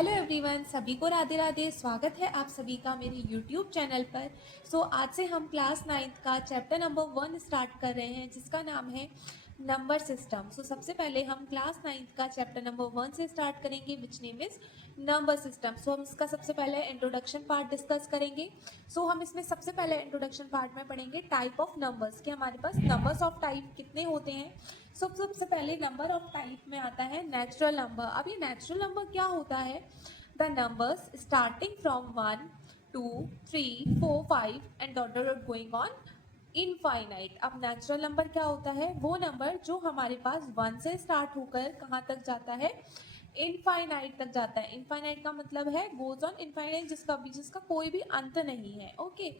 Hello everyone, सभी को राधे राधे। स्वागत है आप सभी का मेरे यूट्यूब चैनल पर। आज से हम क्लास 9th का चैप्टर नंबर 1 स्टार्ट कर रहे हैं, जिसका नाम है नंबर सिस्टम। सबसे पहले हम क्लास 9th का चैप्टर नंबर 1 से स्टार्ट करेंगे, which name is number system. हम इसका सबसे पहले इंट्रोडक्शन पार्ट डिस्कस करेंगे। हम इसमें सबसे पहले इंट्रोडक्शन पार्ट में पढ़ेंगे टाइप ऑफ नंबर्स, कि हमारे पास नंबर्स ऑफ टाइप कितने होते हैं। सबसे पहले नंबर ऑफ टाइप में आता है नेचुरल नंबर। अब ये नेचुरल नंबर क्या होता है? The numbers starting from 1 2 3 4 5 and dot dot going on infinite. अब नेचुरल नंबर क्या होता है? वो नंबर जो हमारे पास 1 से स्टार्ट होकर कहाँ तक जाता है? इनफाइनाइट तक जाता है। इनफाइनाइट का मतलब है गोज ऑन इनफाइनाइट, जिसका कोई भी अंत नहीं है। ओके,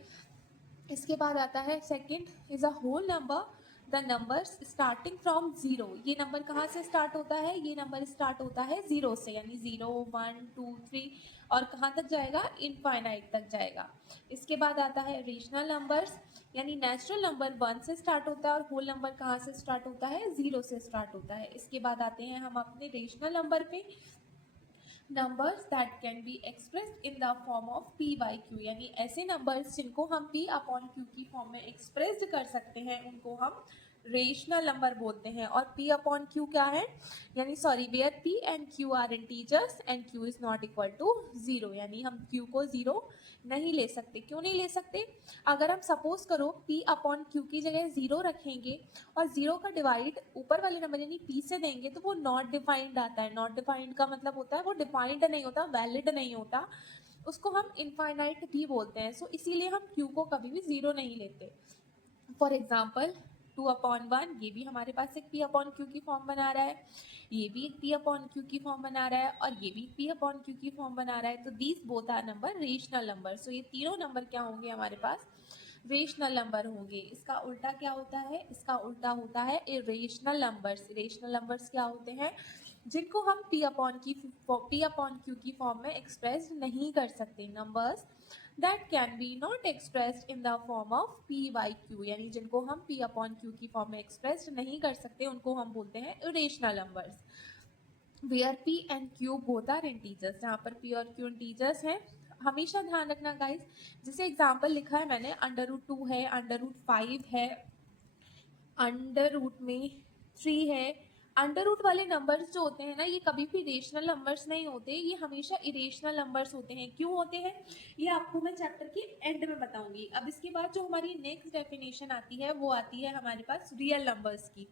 इसके बाद आता है second is a whole number. The number starting from zero. ये नंबर कहाँ से स्टार्ट होता है? ये नंबर स्टार्ट होता है जीरो से, यानी 0 1 2 3 और कहाँ तक जाएगा? इनफाइनाइट तक जाएगा। इसके बाद आता है रेशनल नंबर्स, यानी नेचुरल नंबर 1 से स्टार्ट होता है और होल नंबर कहाँ से स्टार्ट होता है? 0 से स्टार्ट होता है। इसके बाद आते हैं हम अपने रेशनल नंबर पे। Numbers that can be expressed in the form of P by Q, यानी ऐसे नंबर्स जिनको हम पी अपॉन क्यू की फॉर्म में एक्सप्रेस्ड कर सकते हैं उनको हम रेशनल नंबर बोलते हैं। और पी अपॉन क्यू क्या है? यानी sorry, where P and Q are integers and Q is not equal to zero, यानी हम क्यू को जीरो नहीं ले सकते। क्यों नहीं ले सकते? अगर हम सपोज करो पी अपॉन क्यू की जगह जीरो रखेंगे और जीरो का डिवाइड ऊपर वाले नंबर यानी पी से देंगे तो वो नॉट डिफाइंड आता है। नॉट डिफाइंड का मतलब होता है वो डिफाइंड नहीं होता, वैलिड नहीं होता, उसको हम इनफाइनाइट भी बोलते हैं। इसीलिए हम क्यू को कभी भी जीरो नहीं लेते। फॉर एग्जाम्पल 2/1, ये भी हमारे पास एक पी अपॉन क्यू की फॉर्म बना रहा है, ये भी एक पी अपॉन क्यू की फॉर्म बना रहा है और ये भी पी अपॉन क्यू की फॉर्म बना रहा है। तो these both are number rational number. ये तीनों नंबर क्या होंगे हमारे पास? रेशनल नंबर होंगे। इसका उल्टा क्या होता है? इसका उल्टा होता है इरेशनल नंबर्स। इरेशनल नंबर्स क्या होते हैं? जिनको हम पी अपॉन क्यू की फॉर्म में एक्सप्रेस नहीं कर सकते। Numbers that can be not expressed in the form of P by Q, यानी जिनको हम पी अपॉन क्यू की फॉर्म में एक्सप्रेस नहीं कर सकते उनको हम बोलते हैं irrational numbers. Where P and Q both are integers, जहाँ पर पी और क्यू इंटीजर्स हैं। हमेशा ध्यान रखना गाइस, जैसे एग्जाम्पल लिखा है मैंने, √2 है, √5 है, √3 है। अंडर रूट वाले नंबर्स जो होते हैं ना, ये कभी भी रेशनल नंबर्स नहीं होते, ये हमेशा इरेशनल नंबर्स होते हैं। क्यों होते हैं ये आपको मैं चैप्टर के एंड में बताऊंगी। अब इसके बाद जो हमारी नेक्स्ट डेफिनेशन आती है वो आती है हमारे पास रियल नंबर्स की,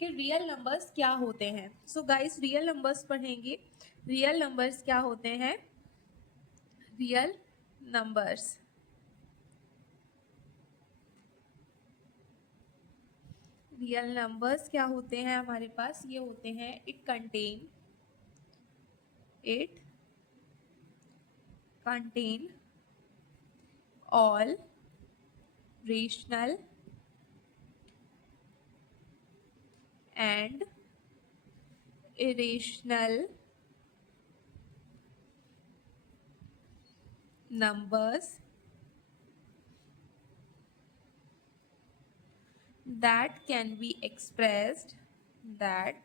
कि रियल नंबर्स क्या होते हैं। गाइस, रियल नंबर्स पढ़ेंगे। रियल नंबर्स क्या होते हैं? रियल नंबर्स, रियल नंबर्स क्या होते हैं हमारे पास? ये होते हैं it contain all rational and irrational numbers that can be expressed that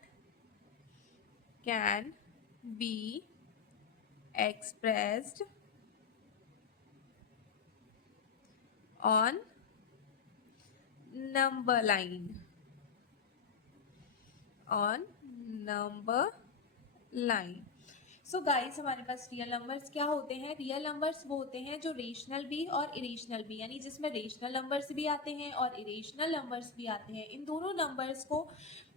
can be expressed on number line, on number line। Guys, हमारे पास रियल नंबर्स क्या होते हैं? रियल नंबर्स वो होते हैं जो रेशनल भी और इरेशनल भी, यानी जिसमें रेशनल नंबर्स भी आते हैं और इरेशनल नंबर्स भी आते हैं। इन दोनों नंबर्स को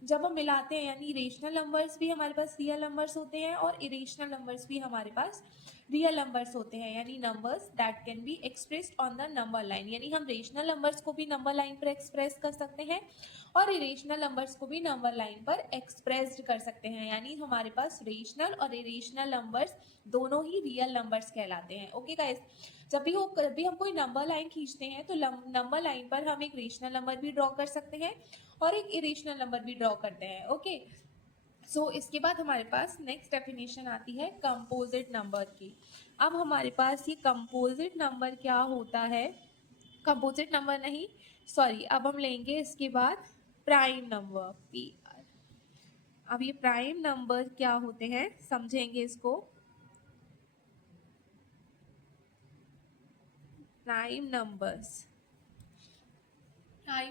जब हम मिलाते हैं, यानी रेशनल नंबर्स भी हमारे पास रियल नंबर्स होते हैं और इरेशनल नंबर्स भी हमारे पास रियल नंबर्स होते हैं, यानी numbers that can be expressed on the number line. यानी हम रेशनल नंबर्स को भी नंबर लाइन पर एक्सप्रेस कर सकते हैं और इरेशनल नंबर्स को भी नंबर लाइन पर एक्सप्रेस्ड कर सकते हैं, यानी हमारे पास रेशनल और इरेशनल नंबर्स दोनों ही रियल नंबर्स कहलाते हैं। ओके गाइस, जब भी हम कोई नंबर लाइन खींचते हैं तो नंबर लाइन पर हम एक रेशनल नंबर भी ड्रॉ कर सकते हैं और एक इरेशनल नंबर भी ड्रॉ करते हैं। ओके, इसके बाद हमारे पास नेक्स्ट डेफिनेशन आती है कंपोजिट नंबर की। अब हमारे पास ये कंपोजिट नंबर क्या होता है? कंपोजिट नंबर नहीं, सॉरी, अब हम लेंगे इसके बाद प्राइम नंबर, पी आर। अब ये प्राइम नंबर क्या होते हैं समझेंगे इसको। प्राइम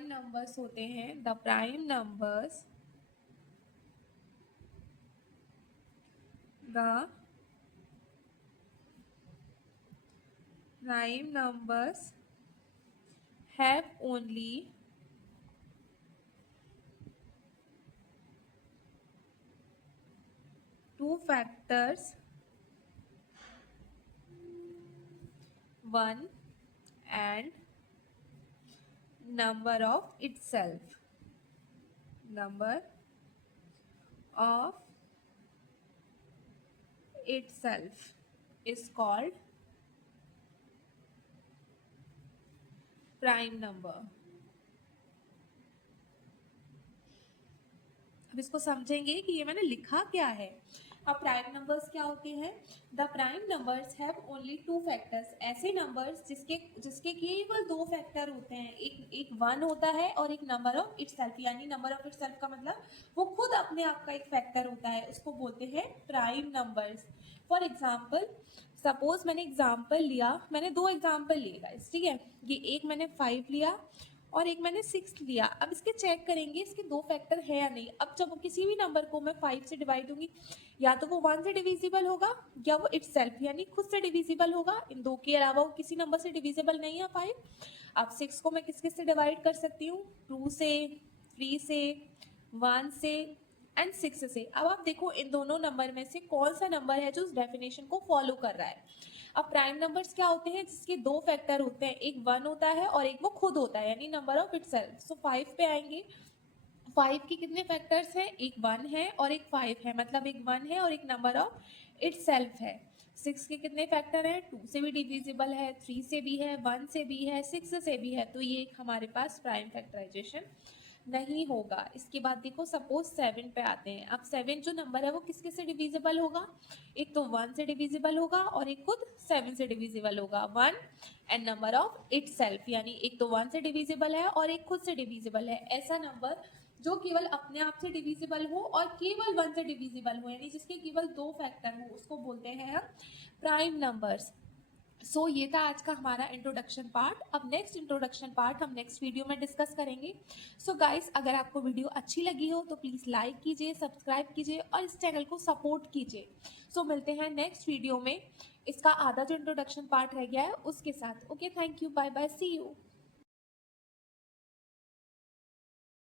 नंबर्स होते हैं the prime numbers have only two factors, one and number of itself is called prime number. अब इसको समझेंगे कि ये मैंने लिखा क्या है। अब प्राइम नंबर्स क्या होते हैं? The prime numbers have only two factors, ऐसे नंबर्स जिसके केवल दो फैक्टर होते हैं, एक 1 होता है और एक नंबर ऑफ इटसेल्फ, यानी नंबर ऑफ इटसेल्फ का मतलब वो खुद अपने आप का एक फैक्टर होता है, उसको बोलते हैं prime numbers. For example, suppose मैंने एग्जाम्पल लिया, मैंने 2 एग्जाम्पल लिए गाइस, ठीक है, ये एक मैंने 5 लिया और एक मैंने 6 लिया। अब इसके चेक करेंगे इसके दो फैक्टर है या नहीं। अब जब किसी भी नंबर को मैं 5 से डिवाइड दूंगी, या तो वो 1 से डिविजिबल होगा या वो इटसेल्फ यानी खुद से डिविजिबल होगा। इन दो के अलावा वो किसी नंबर से डिविजिबल नहीं है 5। अब 6 को मैं किस से डिवाइड कर सकती हूँ? 2 से, 3 से, 1 से एंड 6 से। अब आप देखो इन दोनों नंबर में से कौन सा नंबर है जो उस डेफिनेशन को फॉलो कर रहा है। अब प्राइम नंबर्स क्या होते हैं? जिसके दो फैक्टर होते हैं, एक 1 होता है और एक वो खुद होता है, यानी नंबर ऑफ इटसेल्फ। सो 5 पे आएंगे। 5 के कितने फैक्टर्स हैं? एक 1 है और एक 5 है, मतलब एक 1 है और एक नंबर ऑफ इटसेल्फ है। 6 के कितने फैक्टर हैं? 2 से भी डिविजिबल है, 3 से भी है, 1 से भी है, 6 से भी है, तो ये हमारे पास प्राइम फैक्टराइजेशन नहीं होगा। इसके बाद देखो सपोज 7 पे आते हैं। अब 7 जो नंबर है वो किसके से डिविजिबल होगा? एक तो 1 से डिविजिबल होगा और एक खुद 7 से डिविजिबल होगा। 1 एंड नंबर ऑफ इटसेल्फ, यानी एक तो 1 से डिविजिबल है और एक खुद से डिविजिबल है। ऐसा नंबर जो केवल अपने आप से डिविजिबल हो और केवल 1 से डिविजिबल हो, यानी जिसके केवल दो फैक्टर हो, उसको बोलते हैं हम प्राइम नंबर्स। सो ये था आज का हमारा इंट्रोडक्शन पार्ट। अब नेक्स्ट इंट्रोडक्शन पार्ट हम नेक्स्ट वीडियो में डिस्कस करेंगे। सो गाइस, अगर आपको वीडियो अच्छी लगी हो तो प्लीज़ लाइक कीजिए, सब्सक्राइब कीजिए और इस चैनल को सपोर्ट कीजिए। सो मिलते हैं नेक्स्ट वीडियो में इसका आधा जो इंट्रोडक्शन पार्ट रह गया है उसके साथ। Okay, thank you, bye bye, see you.